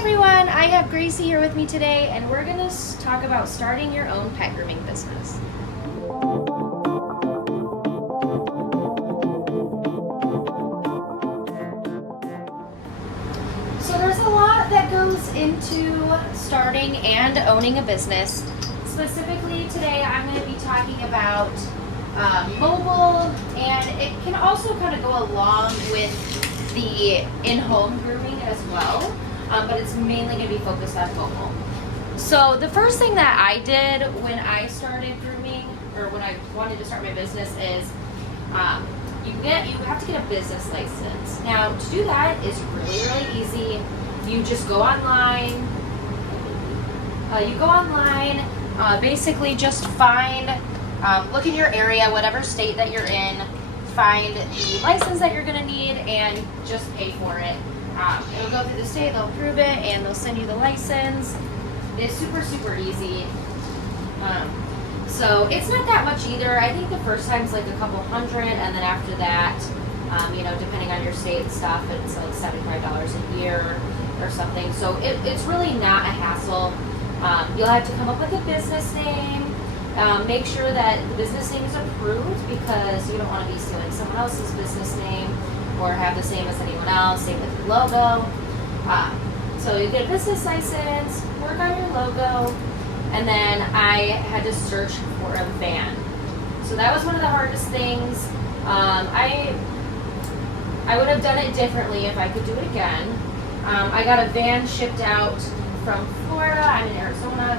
everyone, I have Graycie here with me today, and we're going to talk about starting your own pet grooming business. So there's a lot that goes into starting and owning a business. Specifically today I'm going to be talking about mobile, and it can also kind of go along with the in-home grooming as well. But it's mainly going to be focused on mobile. So the first thing that I did when I started grooming, or when I wanted to start my business, is you have to get a business license. Now to do that is really easy. You just go online. Basically just find, look in your area, whatever state that you're in, find the license that you're going to need, and just pay for it. It'll go through the state, they'll approve it, and they'll send you the license. It's super easy. So it's not that much either. I think the first time's like a couple hundred, and then after that, depending on your state and stuff, it's like $75 a year or something. So it's really not a hassle. You'll have to come up with a business name. Make sure that the business name is approved, because you don't want to be stealing someone else's business name or have the same as anyone else, same with the logo. So you get a business license, work on your logo, and then I had to search for a van. So that was one of the hardest things. I would have done it differently if I could do it again. I got a van shipped out from Florida. I'm in Arizona.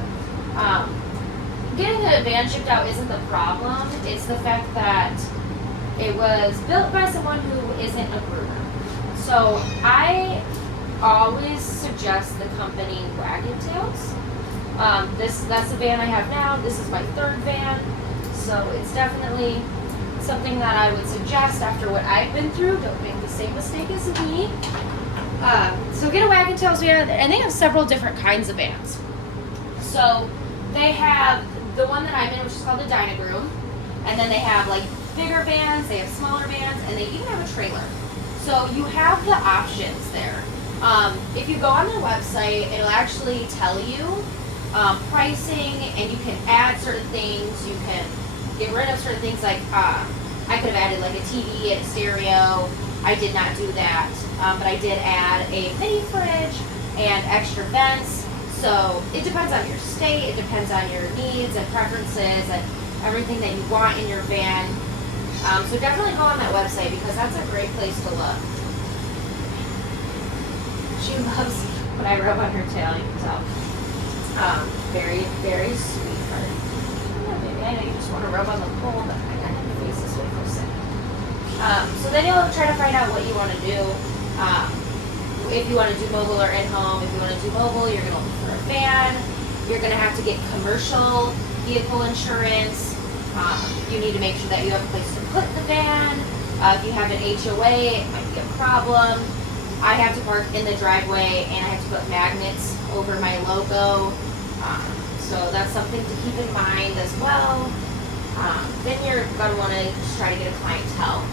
Getting a van shipped out isn't the problem. It's the fact that it was built by someone who isn't a groomer. So I always suggest the company Wagon Tails. That's the van I have now. This is my third van. So it's definitely something that I would suggest after what I've been through. Don't make the same mistake as me. So get a Wagon Tails van, and they have several different kinds of vans. So they have the one that I'm in, which is called the Dynagroom, and then they have like bigger vans, they have smaller vans, and they even have a trailer. So you have the options there. If you go on their website, it'll actually tell you pricing, and you can add certain things. You can get rid of certain things, like I could have added like a TV and a stereo. I did not do that, but I did add a mini fridge and extra vents. So it depends on your state, it depends on your needs and preferences and everything that you want in your van. So definitely go on that website, because that's a great place to look. She loves when I rub on her tail, you can tell. Very sweet heart. Maybe I know you just want to rub on the pole, but I have to face this way for a second. So then you'll try to find out what you want to do. If you want to do mobile or in-home. If you want to do mobile, you're going to look for a van. You're going to have to get commercial vehicle insurance. You need to make sure that you have a place to put the van. If you have an HOA, it might be a problem. I have to park in the driveway, and I have to put magnets over my logo. So that's something to keep in mind as well. Then you're going to want to just try to get a clientele.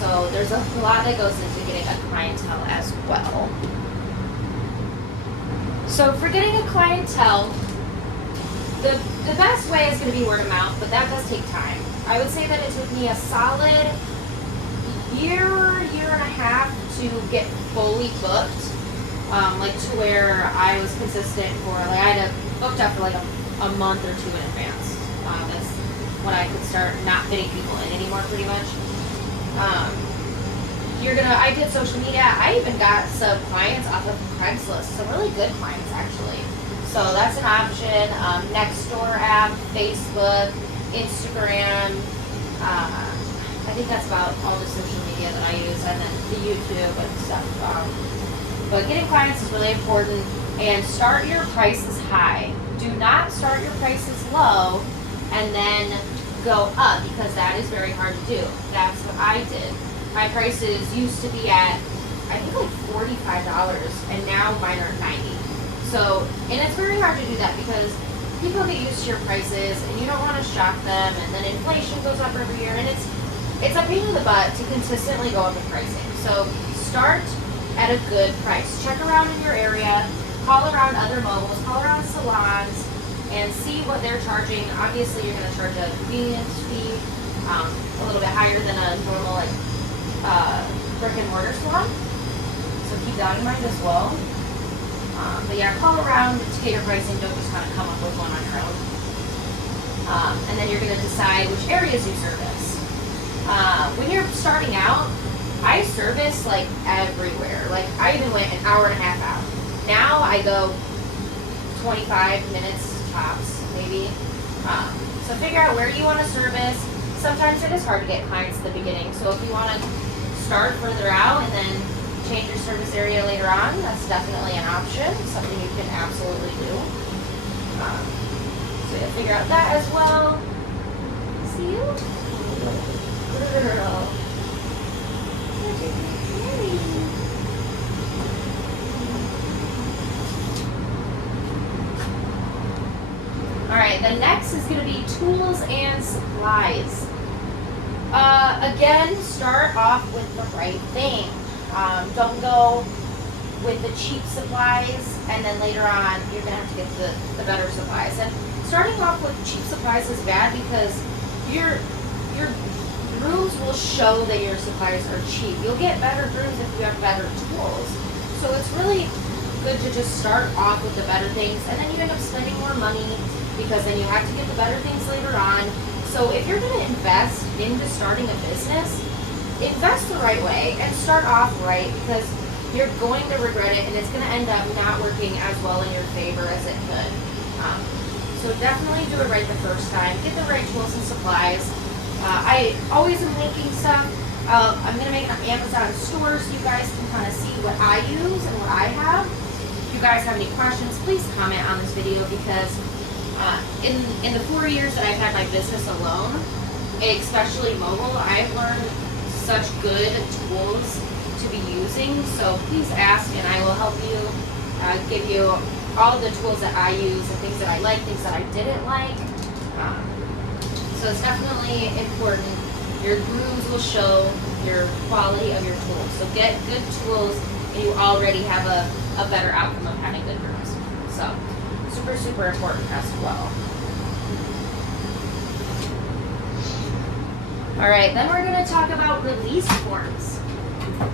So there's a lot that goes into getting a clientele as well. So for getting a clientele, the best way is going to be word of mouth, but that does take time. I would say that it took me a solid year and a half to get fully booked, like to where I was consistent for, like I had booked up for like a month or two in advance. That's when I could start not fitting people in anymore, pretty much. I did social media. I even got some clients off of Craigslist, some really good clients actually. So that's an option. Nextdoor app, Facebook, Instagram. I think that's about all the social media that I use, and then the YouTube and stuff. But getting clients is really important, and start your prices high. Do not start your prices low and then go up, because that is very hard to do. That's what I did. My prices used to be at, I think, like $45, and now mine are $90. So, and it's very hard to do that, because people get used to your prices, and you don't want to shock them, and then inflation goes up every year, and it's a pain in the butt to consistently go up in pricing. So start at a good price. Check around in your area, call around other mobiles, call around salons, and see what they're charging. Obviously, you're going to charge a convenience fee, a little bit higher than a normal like brick and mortar salon. So keep that in mind as well. But yeah, call around to get your pricing. Don't just kind of come up with one on your own. And then you're going to decide which areas you service. When you're starting out, I service like everywhere. Like I even went an hour and a half out. Now I go 25 minutes tops, maybe. So figure out where you want to service. Sometimes it is hard to get clients at the beginning. So if you want to start further out and then change your service area later on, that's definitely an option, something you can absolutely do. So yeah, figure out that as well. See you? Girl. Alright, the next is going to be tools and supplies. Again, start off with the right thing. Don't go with the cheap supplies and then later on you're going to have to get the better supplies. And starting off with cheap supplies is bad because your grooms will show that your supplies are cheap. You'll get better grooms if you have better tools. So it's really good to just start off with the better things and then you end up spending more money because then you have to get the better things later on. So if you're going to invest into starting a business, invest the right way and start off right because you're going to regret it and it's going to end up not working as well in your favor as it could. So definitely do it right the first time. Get the right tools and supplies. I always am linking stuff. I'm going to make an Amazon store so you guys can kind of see what I use and what I have. If you guys have any questions, please comment on this video because in the 4 years that I've had my business alone, especially mobile, I've learned such good tools to be using. So please ask and I will help you give you all the tools that I use and things that I like, things that I didn't like. So it's definitely important. Your grooves will show your quality of your tools. So get good tools and you already have a better outcome of having good grooves. So super, super important as well. All right, then we're going to talk about release forms.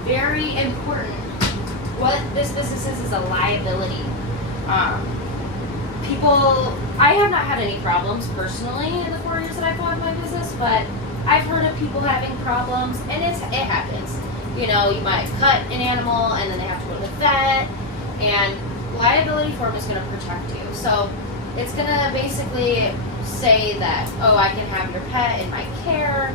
Very important. What this business is a liability. I have not had any problems personally in the 4 years that I've owned my business, but I've heard of people having problems, and it happens. You know, you might cut an animal, and then they have to go to the vet, and liability form is going to protect you. So it's going to basically say that, oh, I can have your pet in my care.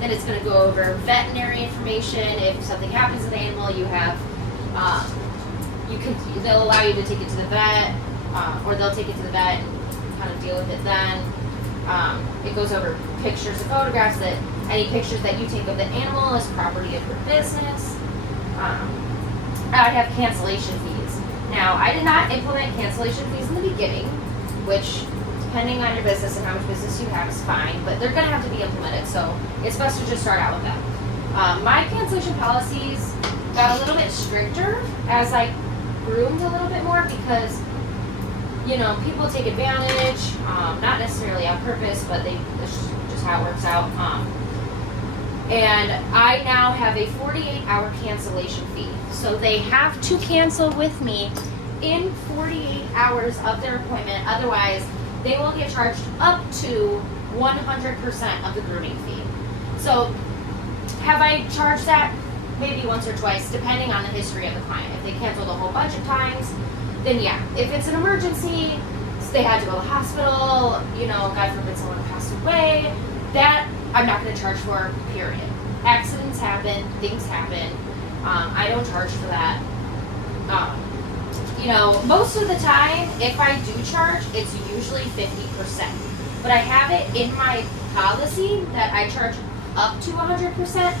Then it's going to go over veterinary information. If something happens to the animal, you have, they'll allow you to take it to the vet, or they'll take it to the vet and kind of deal with it then. It goes over pictures and photographs that any pictures that you take of the animal is property of your business. I'd have cancellation fees. Now, I did not implement cancellation fees in the beginning, which depending on your business and how much business you have is fine, but they're going to have to be implemented, so it's best to just start out with them. My cancellation policies got a little bit stricter as I groomed a little bit more because, you know, people take advantage, not necessarily on purpose, but that's just how it works out. And I now have a 48-hour cancellation fee. So they have to cancel with me in 48 hours of their appointment. Otherwise, they will get charged up to 100% of the grooming fee. So have I charged that? Maybe once or twice, depending on the history of the client. If they canceled a whole bunch of times, then yeah. If it's an emergency, they had to go to the hospital, you know, God forbid someone passed away, that I'm not going to charge for, period. Accidents happen, things happen. I don't charge for that. You know, most of the time, if I do charge, it's usually 50%. But I have it in my policy that I charge up to 100%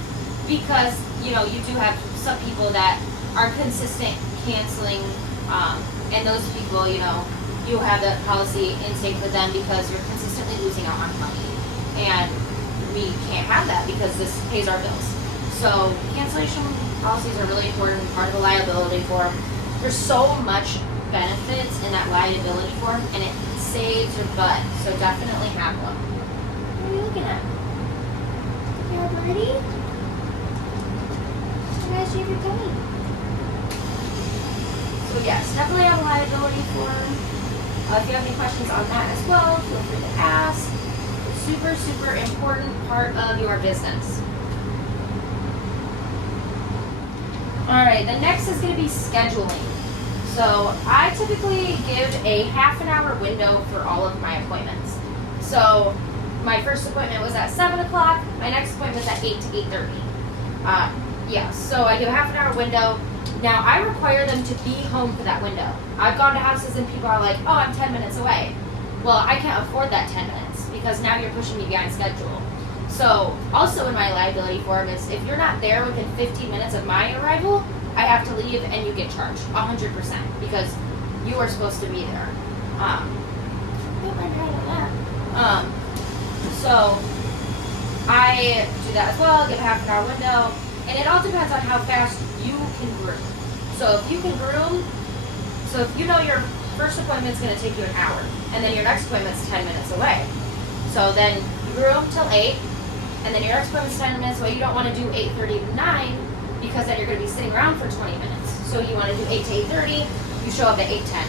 because, you know, you do have some people that are consistent canceling, and those people, you know, you have that policy in sync with them because you're consistently losing out on money. And we can't have that because this pays our bills. So cancellation policies are really important, part of the liability form. There's so much benefits in that liability form, and it saves your butt. So definitely have one. What are you looking at? Yeah, buddy. You guys shave your tummy. So yes, definitely have a liability form. If you have any questions on that as well, feel free to ask. Super, super important part of your business. Alright, the next is going to be scheduling. So I typically give a half an hour window for all of my appointments. So my first appointment was at 7 o'clock, my next appointment was at 8 to 8:30. Yeah, so I do a half an hour window. Now I require them to be home for that window. I've gone to houses and people are like, oh, I'm 10 minutes away. Well, I can't afford that 10 minutes because now you're pushing me behind schedule. So also in my liability form is if you're not there within 15 minutes of my arrival, I have to leave and you get charged 100% because you are supposed to be there. So I do that as well, give a half an hour window, and it all depends on how fast you can groom. So if you can groom, so if you know your first appointment's going to take you an hour, and then your next appointment's 10 minutes away. So then you groom till 8, and then your next appointment's 10 minutes away. You don't want to do 8:30 to 9 because then you're going to be sitting around for 20 minutes. So you want to do 8 to 8:30, you show up at 8:10,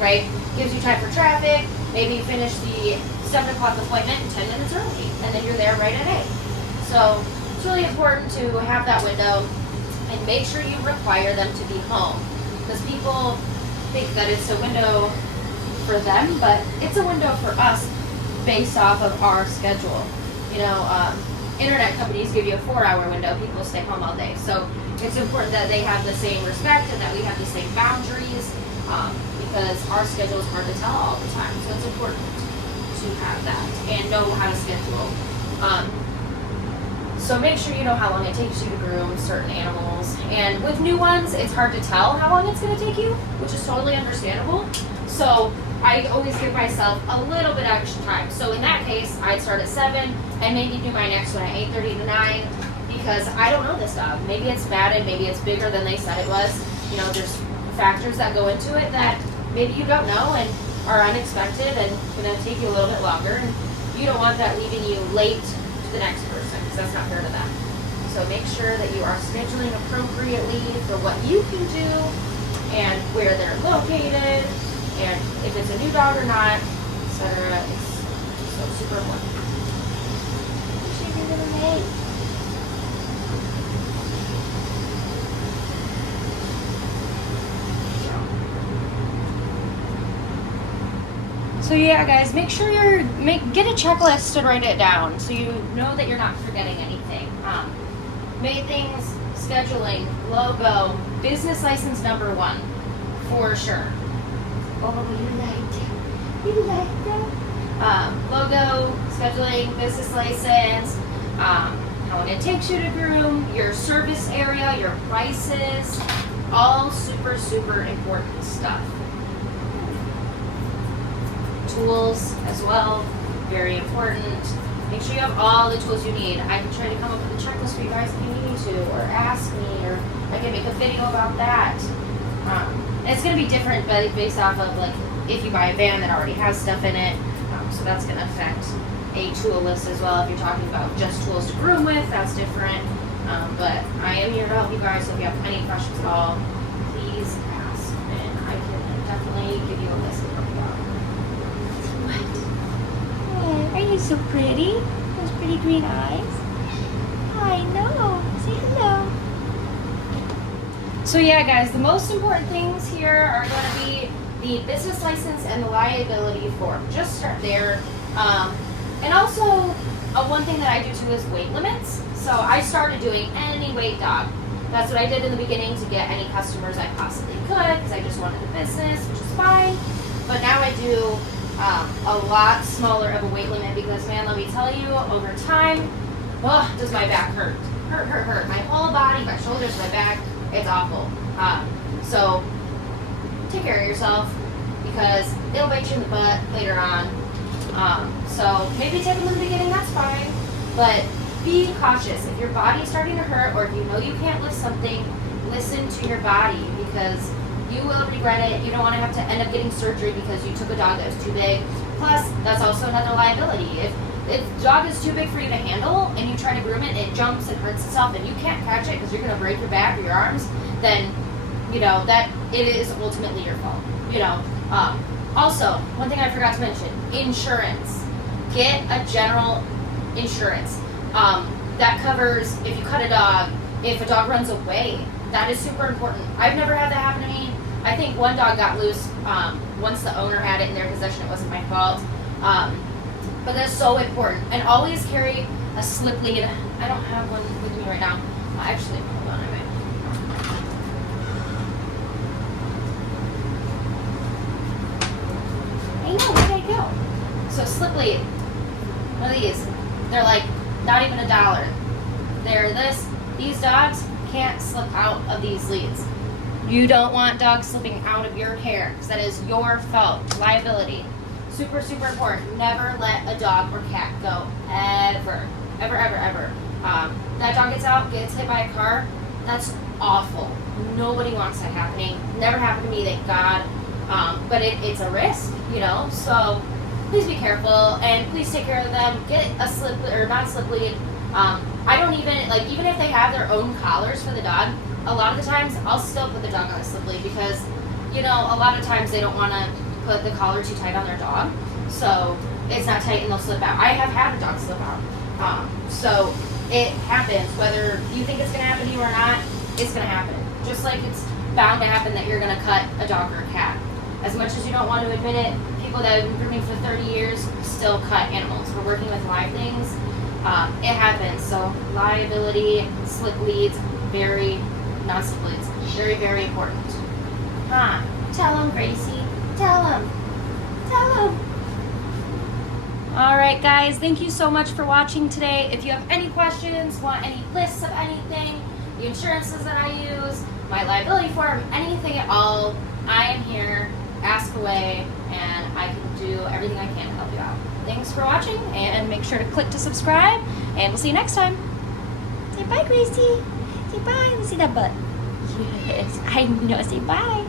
right? Gives you time for traffic. Maybe you finish the 7 o'clock appointment 10 minutes early, and then you're there right at 8. So it's really important to have that window and make sure you require them to be home because people think that it's a window for them, but it's a window for us based off of our schedule. You know, internet companies give you a 4-hour window. People stay home all day. So it's important that they have the same respect and that we have the same boundaries because our schedule is hard to tell all the time. So it's important to have that and know how to schedule. So make sure you know how long it takes you to groom certain animals. And with new ones, it's hard to tell how long it's going to take you, which is totally understandable. So I always give myself a little bit extra time. So in that case, I'd start at 7 and maybe do my next one at 8:30 to 9 because I don't know this dog. Maybe it's matted, maybe it's bigger than they said it was. You know, there's factors that go into it that maybe you don't know and are unexpected and going to take you a little bit longer. And you don't want that leaving you late to the next person because that's not fair to them. So make sure that you are scheduling appropriately for what you can do and where they're located and if it's a new dog or not, etc. It's so super important. Shave your little leg. So yeah, guys, make sure get a checklist and write it down so you know that you're not forgetting anything. Main things, scheduling, logo, business license number 1, for sure. Oh, you like that? Logo, scheduling, business license, how long it takes you to groom, your service area, your prices, all super, super important stuff. Tools as well, very important. Make sure you have all the tools you need. I can try to come up with a checklist for you guys if you need me to, or ask me, or I can make a video about that. And it's going to be different based off of like if you buy a van that already has stuff in it. So that's going to affect a tool list as well. If you're talking about just tools to groom with, that's different. But I am here to help you guys. So if you have any questions at all, please ask, and I can definitely give you a list of what we got. What? Are you so pretty? Those pretty green eyes. I know. Say hello. So yeah, guys, the most important things here are going to be the business license and the liability form. Just start there. And also, one thing that I do too is weight limits. So I started doing any weight dog. That's what I did in the beginning to get any customers I possibly could because I just wanted the business, which is fine. But now I do a lot smaller of a weight limit because, man, let me tell you, over time, does my back hurt. Hurt. My whole body, my shoulders, my back, it's awful. So take care of yourself because it'll bite you in the butt later on. So maybe take them in the beginning, that's fine. But be cautious. If your body's starting to hurt or if you know you can't lift something, listen to your body because you will regret it. You don't want to have to end up getting surgery because you took a dog that was too big. Plus, that's also another liability. If the dog is too big for you to handle and you try to groom it, it jumps and hurts itself and you can't catch it because you're going to break your back or your arms, then, you know, that it is ultimately your fault, you know. Also, one thing I forgot to mention, insurance. Get a general insurance. That covers if you cut a dog, if a dog runs away. That is super important. I've never had that happen to me. I think one dog got loose once the owner had it in their possession. It wasn't my fault. But that's so important. And always carry a slip lead. I don't have one with me right now. Actually, hold on a minute. I know, where did I go? So slip lead. One of these. They're like not even $1. These dogs can't slip out of these leads. You don't want dogs slipping out of your care because that is your fault. Liability. Super, super important. Never let a dog or cat go. Ever. Ever, ever, ever. That dog gets hit by a car. That's awful. Nobody wants that happening. Never happened to me, thank God. But it's a risk, you know. So please be careful and please take care of them. Get a slip or not slip lead. I don't even even if they have their own collars for the dog. A lot of the times I'll still put the dog on a slip lead because, you know, a lot of times they don't want to put the collar too tight on their dog, so it's not tight and they'll slip out. I have had a dog slip out, so it happens. Whether you think it's going to happen to you or not, it's going to happen. Just like it's bound to happen that you're going to cut a dog or a cat. As much as you don't want to admit it, people that have been grooming for 30 years still cut animals. We're working with live things. It happens. So liability, slip leads, non-slip leads, very, very important. Tell them, Graycie. Tell them. All right, guys. Thank you so much for watching today. If you have any questions, want any lists of anything, the insurances that I use, my liability form, anything at all, I am here. Ask away, and I can do everything I can to help you out. Thanks for watching, and make sure to click to subscribe, and we'll see you next time. Say bye, Graycie. Say bye. Let me see that butt. Yes, I know. Say bye.